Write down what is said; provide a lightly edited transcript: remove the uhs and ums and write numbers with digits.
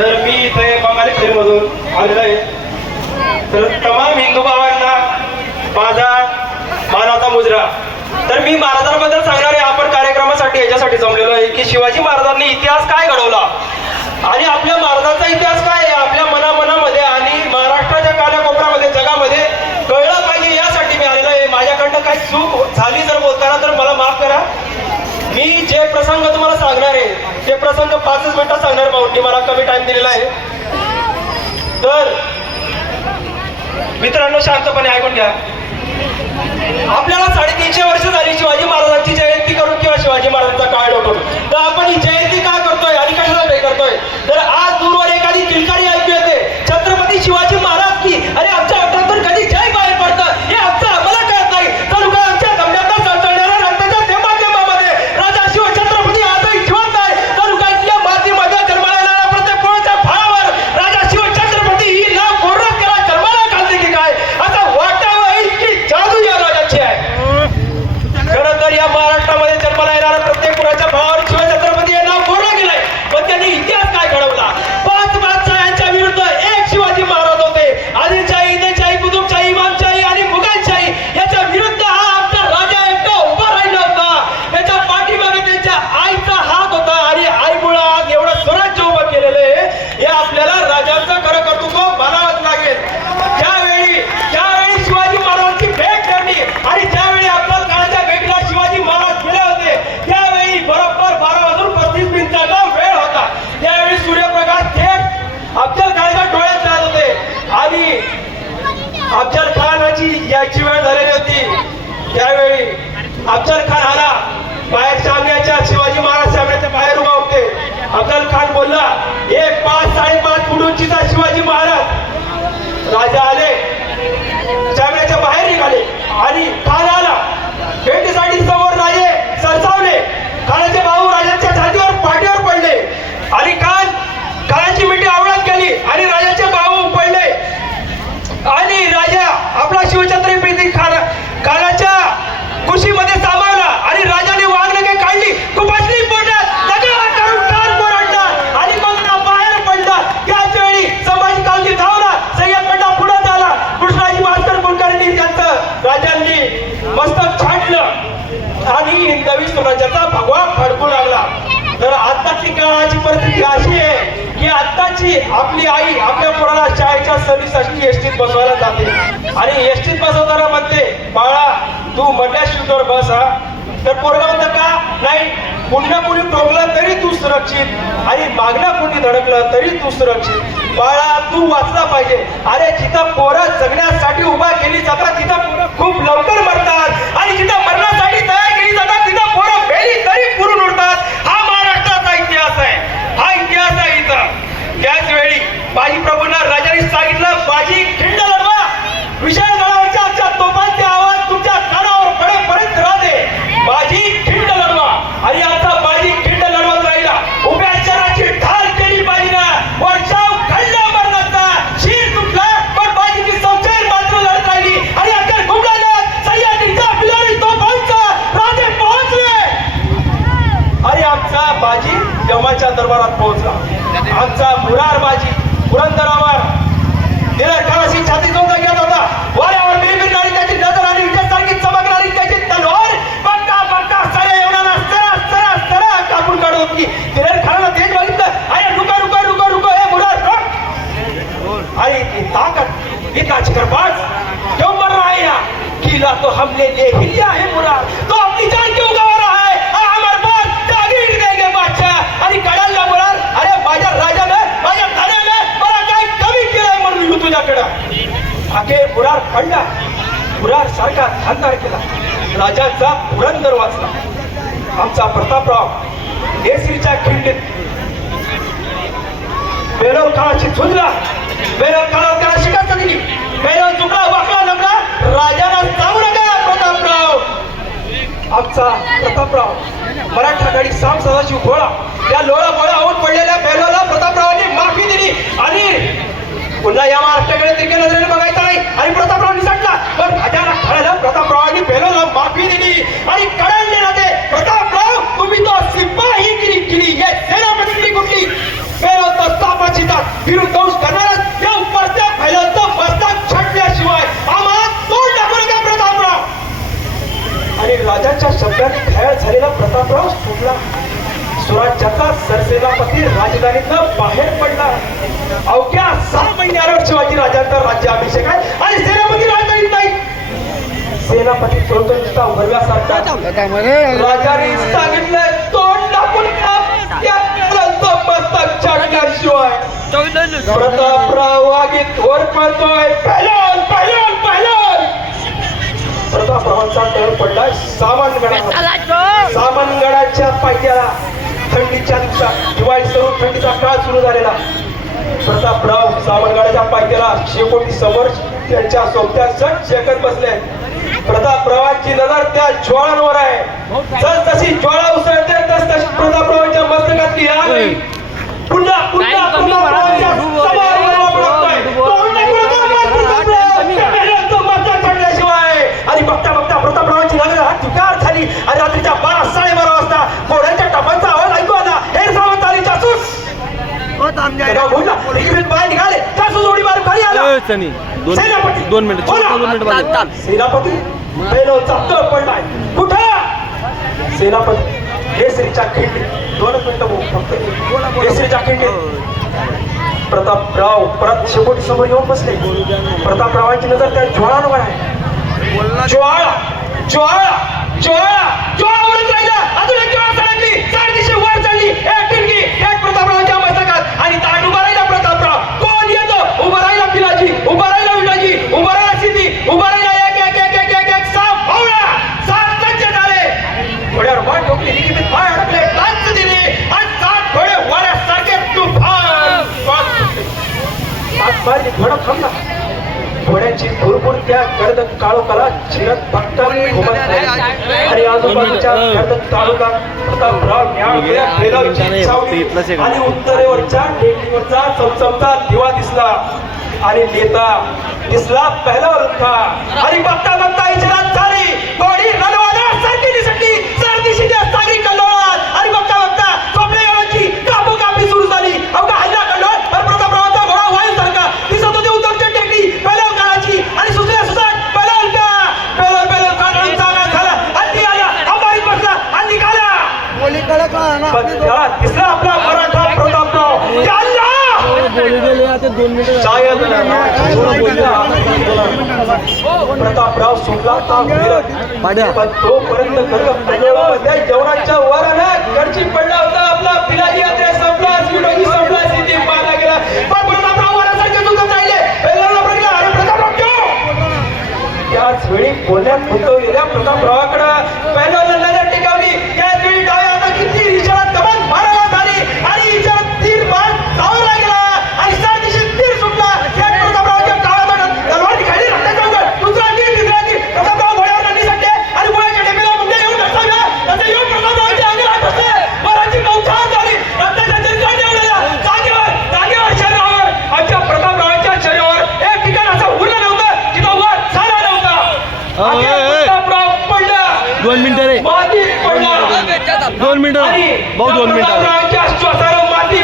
तर मी इथे बंगाली फिल्ममधून आलेलो आहे. तर तमाम हिंदू भावांना माझा मानाचा मुजरा. तर मी महाराजांबद्दल सांगणार आहे. आपण कार्यक्रमासाठी याच्यासाठी जमलेलो आहे की शिवाजी महाराजांनी इतिहास काय घडवला आणि आपल्या महाराजांचा इतिहास काय आहे आपल्या मनामध्ये आणि महाराष्ट्राच्या कानाकोपऱ्यामध्ये जगामध्ये कळलं पाहिजे यासाठी मी आलेलो आहे. माझ्याकडनं काही चूक झाली जर बोलताना तर मला माफ करा. मी जे प्रसंग तुम्हाला सांगणार आहे ते प्रसंग 5 मिनिटात सांगणार. भाऊंनी मला कमी टाइम दिलेला आहे. तर मित्रांनो शांतपणे ऐकून घ्या. आपल्याला 350 वर्ष झाली शिवाजी महाराजांची जयंती करून किंवा शिवाजी महाराजांचा काळ लोटून. तर आपण ही जयंती का करतोय आणि कशासाठी करतोय. तर आज दूरवर एखादी किलकारी ऐकू येते छत्रपती शिवाजी महाराज की. अरे आमच्या अटातून कधी जय बाहेर पडतं हे आमचं आम्हाला कळत नाही. तर आमच्या दमड्यात सळसळणाऱ्या रक्ताच्या थेंबामध्ये राजा शिवछत्रपती आजही जिवंत आहे. तालुक्यातल्या मातीमध्ये जन्माला येणाऱ्या प्रत्येक पोळ्याच्या फळावर राजा शिवछत्रपती ही नाव कोरत केला जन्माला घालते की काय असं वाटावं इतकी जादू या राजाची आहे. खरं तर या महाराष्ट्रामध्ये जन्माला येणाऱ्या प्रत्येक पोळ्याच्या फळावर शिवछत्रपती हे नाव कोरलं गेलंय. पण त्यांनी इतिहास काय घडवला. 5 बादशाहांच्या विरुद्ध एक शिवाजी महाराज होते. आदिलशाही, इनायतशाही, कुतुबशाही, इमामशाही आणि मुघलशाही याच्या विरुद्ध हा आमचा राजा एकटा उभा राहिला होता. त्याच्या पाठीमागे त्यांच्या आईचा हात होता आणि आईमुळे आज एवढं स्वराज्य उभं केलेलं आहे. हे आपल्याला राजांचं खरं कर्तृत्व मानावंच लागेल. ज्यावेळी शिवाजी महाराजांची भेट ठरली आणि ज्यावेळी आपल्या काळाच्या भेटीला शिवाजी महाराज गेले होते त्यावेळी बरोबर 12:35 वेळ होता. त्यावेळी सूर्यप्रकाश थेट अफजल खानच्या डोळ्यात जात होते आणि अफजल खानाची यायची वेळ झालेली होती. त्यावेळी अफजल खान आला बाहेर सामन्याच्या. शिवाजी महाराज सामन्याच्या बाहेर उभा होते. अफजल खान बोलला हे 5-5.5 फूट उंचीचा शिवाजी महाराज. राजा आले सामन्याच्या बाहेर निघाले आणि खान आला भेटीसाठी. समोर राजे सरसावले. खानाचे भाऊ राजाच्या छातीवर पाठीवर पडले आणि खानाची मिठी आवळत गेली आणि राजाचे भाऊ पडले आणि राजा आपला शिवछत्रपती खानाच्या कुशीमध्ये सामावला आणि राजाने वाघनखे काढली कुपासली पोटात दगड काढून कान कोरडला आणि मग बाहेर पडला. त्याच वेळी संभाजी कालजी धावला. सय्यद बंडा पुढे झाला. कृष्णाजी भास्कर कुलकर्णी त्यांचं राजांनी मस्तक छाटलं आणि नवी स्वराज्याचा भगवा फडकू लागला. तर आत्ताची काळाची परिस्थिती अशी आहे की आत्ताची आपली आई आपल्या पोराला शाळेच्या सहलीसाठी एसटीत बसवायला जाते आणि एसटीत बसवताना म्हणते बाळा तू मधल्या सीटवर बस हा. तर पोरगा म्हणतं का नाही पुन्हा कुणी ठोकलं तरी तू सुरक्षित आणि मागणं कुणी धडकलं तरी तू सुरक्षित. बाळा तू वाचला पाहिजे. अरे जिथं पोरं जगण्यासाठी उभा केली जातात तिथं पोरं खूप लवकर मरतात आणि जिथं मरण्यासाठी तयार केली जातात तिथं पोरं मेली तरी पुरून उरतात. हा महाराष्ट्राचा इतिहास आहे. हा इतिहास आहे इथं. त्याच वेळी बाजी प्रभूंना राजाने सांगितलं बाजी खिंड लढवा. विशाल गडावरच्या आमच्या तोफांचे आवाज तुमच्या कानावर पडेपर्यंत राहते. बाजी खिंड लढवा आणि आमचा बाजी खिंड लढवत राहिला. उभ्या शहराची ढाल केली बाजीनं. वर्षाव खंडा मरणाचा शीर तुटला पण बाजीची संशय मात्र लढत राहिली आणि अखेर घुमडाला सह्याद्रीच्या बिलारी तोफांचा राजे पोहोचले आणि आमचा बाजी यमाच्या दरबारात पोहोचला. आमचा मुरार बाजी पुरंदरावर निरखानाशी छाती जोडता घेत होता. वाऱ्यावर मिळणारी त्याची नजर आणि विजयासारखी चमकणारी त्याची तलवार बक्का सरे एवढा सरा कापून काढत होती. निरखानाला तेच बघितलं अरे रुको हे मुरार रोक. आणि ती ताकद इतना चिकरबाज क्यों मर रहा है यहाँ. किला तो हमने ले ही लिया है मुरार तो अपनी जान क्यों गंवा रहा है. हमारे पास जागीर देंगे बादशाह आणि कडाला मुरार अरे माझ्या राजानं माझ्या थाण्यानं मला काय कमी केलंय म्हणून येऊ तुझ्याकडं. अखेर मुरार पडला. मुरार सारखा खानदार केला. राजाचा पुरंदर वाचला. आमचा प्रतापराव नेसरीच्या खिंडीत बेलव खानाची झुंजला. बेलव खानावर त्याला शिकस्त दिली. बेलव चुकला वाकला नमला. राजाला सांगू नका प्रतापराव. आमचा प्रतापराव मराठा गाडी साम सदाशिव घोळा त्या लोळा बोळा होऊन पडलेल्या बेलवला प्रतापरावांनी माफी दिली आणि पुन्हा या महाराष्ट्राकडे तिरक्या नजरेने बघायचं नाही आणि प्रतापराव निसटला. पण राजाला कळलं प्रतापरावांनी बेलवला माफी दिली आणि कळले ना ते प्रतापराव तुम्ही तो सिपाहीगिरी केली हे सेनापती कुठली. बेलव तर तापाची विरुद्ध करणारा या उपरच्या फैलाचं मस्तक छाटल्याशिवाय आम्हाला तोंड दाखवू नका प्रतापराव. आणि राजाच्या शब्दात घायल झालेला प्रतापराव सुटला. स्वराज्याचा सरसेनापती राजधानीतनं बाहेर पडला. अवघ्या 6 महिन्यावर शिवाजी राजांचा राज्याभिषेक आहे आणि सेनापती राजधानीत नाही. सेनापती चौथीचा उभरल्यासारखा राजाने सांगितलंय तोंड दाखवून मस्तक छाटल्याशिवाय. प्रतापराव आगीत वर पडतोय. पहिल्यान पहिल्यान पहिल्यान प्रतापरावांचा तळ पडलाय सामनगडाच्या पायथ्याला. थंडीच्या दिवसात दिवाळी सरून थंडीचा काळ सुरू झालेला. प्रतापराव सामनगडाच्या पायथ्याला शेकोटी समोर त्यांच्या सोबत्या सट शेकत बसले. प्रतापरावांची नजर त्या ज्वाळांवर आहे. जस तशी ज्वाळा उसळते तस तशी प्रतापरावांच्या मस्तकातली आग पुन्हा पुन्हा प्रतापरावांच्या समोर मस्तक चढल्याशिवाय. आणि बघता बघता प्रतापरावांची नजर हात ठिकाण झाली आणि रात्रीच्या 12-12:30 वाजता घोड्यांच्या टपांचा आवाज ऐकू आला. हे सावंत आली जासूस बाहेर निघाले. जासूस उडी मारून खाली आला. सेनापती 2 मिनिट सेनापती पैलवानचा तळ पडलाय. कुठं? सेनापती केसरीच्या खिंडी. 2 मिनिटं फक्त. केसरीच्या खिंडी. प्रतापराव परत शेकोटी समोर येऊन बसले. प्रतापरावांची नजर त्या ज्वाळांवर आहे. ज्वाळा ज्वाळा ज्वाळा ज्वाळा उडत राहिला. अजून एक ज्वाळा सळगली. 4 दिशे वर चढली. एक टिणगी एक प्रतापरावांच्या मस्तकात आणि ताट उभा राहिला. प्रतापराव कोण येतो? उभा राहिला पिलाजी, उभा राहिला विटाजी, उभा राहिला सिद्धी, उभा राहिला एक 7 सज्ज झाले. घोड्यावर वाट ठोकली. निकितीत पाय अडकले. लाच दिली आणि 7 घोडे वाऱ्यासारखे तुफान मारली. घोडा थांबला. घोड्याची भुरभुर त्या गर्द काळोखाला चिरत फक्त आणि आजूबाजूच्या गर्द काळोखात प्रतापराव आणि उत्तरेवरच्या टेकडीवरचा चमचमता दिवा दिसला आणि नेता दिसला पहिला. आणि बघता बघता इशारात झाली. घोडी रणवादासारखी दिसली. सरदिशीच्या सागरी कल्लोळात आणि बघता बघता कपड्याची कापोकापी सुरू झाली. अवघा हल्ला कल्लोळ पण प्रतापरावांचा घोडा वायूसारखा दिसत होती. उत्तरच्या टेकडी पहिल्या काळाची आणि सुसल्या सुसाट पहिला पेलो काढून चांगला झाला. हल्ली आला अंबारीत बसला आणि निघाला. दिसला आपला मराठा प्रतापराव. प्रतापराव सुटला पण तोपर्यंत जेवणाच्या वरानं गडची पडला होता. आपला पिलाजी यात्रे संपला. विडोजी संपला. सिद्धी मारला गेला. पण प्रतापराव वरासारखे दुखत राहिले. अरे प्रतापराव त्याच वेळी बोलण्यात गुंतवलेल्या प्रतापरावाकडे पहिल्यांदा नजर टिकावली. त्याच वेळी डाव्या हातात किती इशारा दमन मारायला झाली आणि इशारा तीर बाण चावला गेला आणि 7 दिशेत तीर सुटला. त्या प्रतापरावाच्या काळात तलवार निघाली. रक्ताचा उघड. दुसरा तीर तिसरा तीर. प्रतापराव घोड्यावर नदी सटले आणि घोड्याच्या टेपीला मुंडे येऊन बसला. तसे येऊन प्रतापरावांच्या अंगाला बसले. वराची मौछार झाली. रक्ताच्या झिरकांनी उडला. जागेवर शरीरावर आमच्या प्रतापरावांच्या शरीरावर एक ठिकाण असं उरलं नव्हतं जिथं वर झाला नव्हता. प्रतापराव पडला. 2 मिनिटं रे. माती पडला. 2 मिनिटं भाऊ. 2 मिनिटं. प्रतापरावांच्या श्वासाला माती